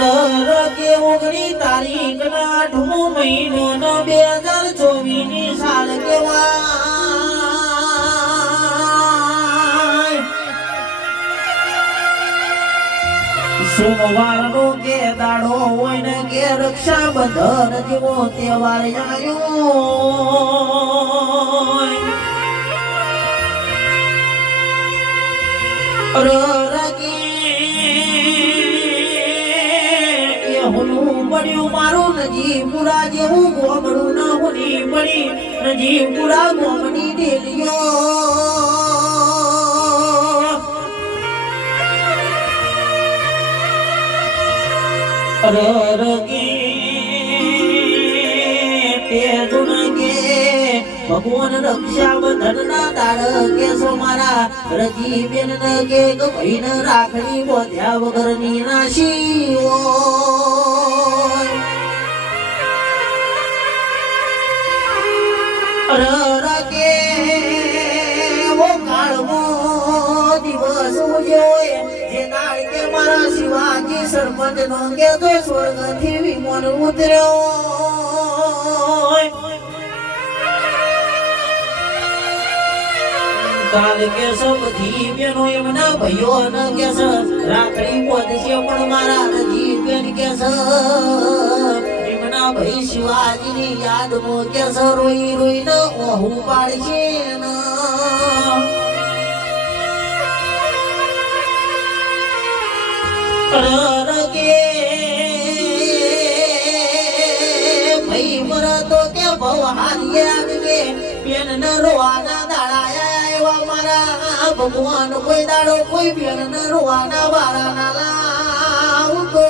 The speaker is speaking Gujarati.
કે 19 તારીખના 8મો મહિનો 2024 ની સાલ કેવાય સોમવારનો કે દાડો હોય ને કે રક્ષાબંધન જેવો તહેવાર આવ્યો મારું નજીપુરા જેવું ગોમડું ન હોની પડી નજીપુરા ગોમડી ભગવાન રક્ષાબંધન ના દાડ કે સોમારા રજી બેન કે ભાઈ ને રાખડી બોધ્યા વગર ની નાશી કે વો કાળમો દિવસ ઉજ્યો જે દાડ કે મારા શિવાજી સરપંચ નો કે તો સ્વર્ગ થી વિમાન ઉતર્યો કાલ કે સૌથી બેનો એમના ભાઈઓ ન કે રાખડી બોધશે પણ મારા રજી બેન કે એમના ભાઈ શિવાજી ની યાદ મો કે રોઈ રોઈ ન ઓહું પાડશે કે ભાઈ મર તો કે ભવાન કે બેન ન રોવાના દાડા ભગવાન કોઈ દાડો કોઈ બેન ન રોવાના વારા ના લાવતો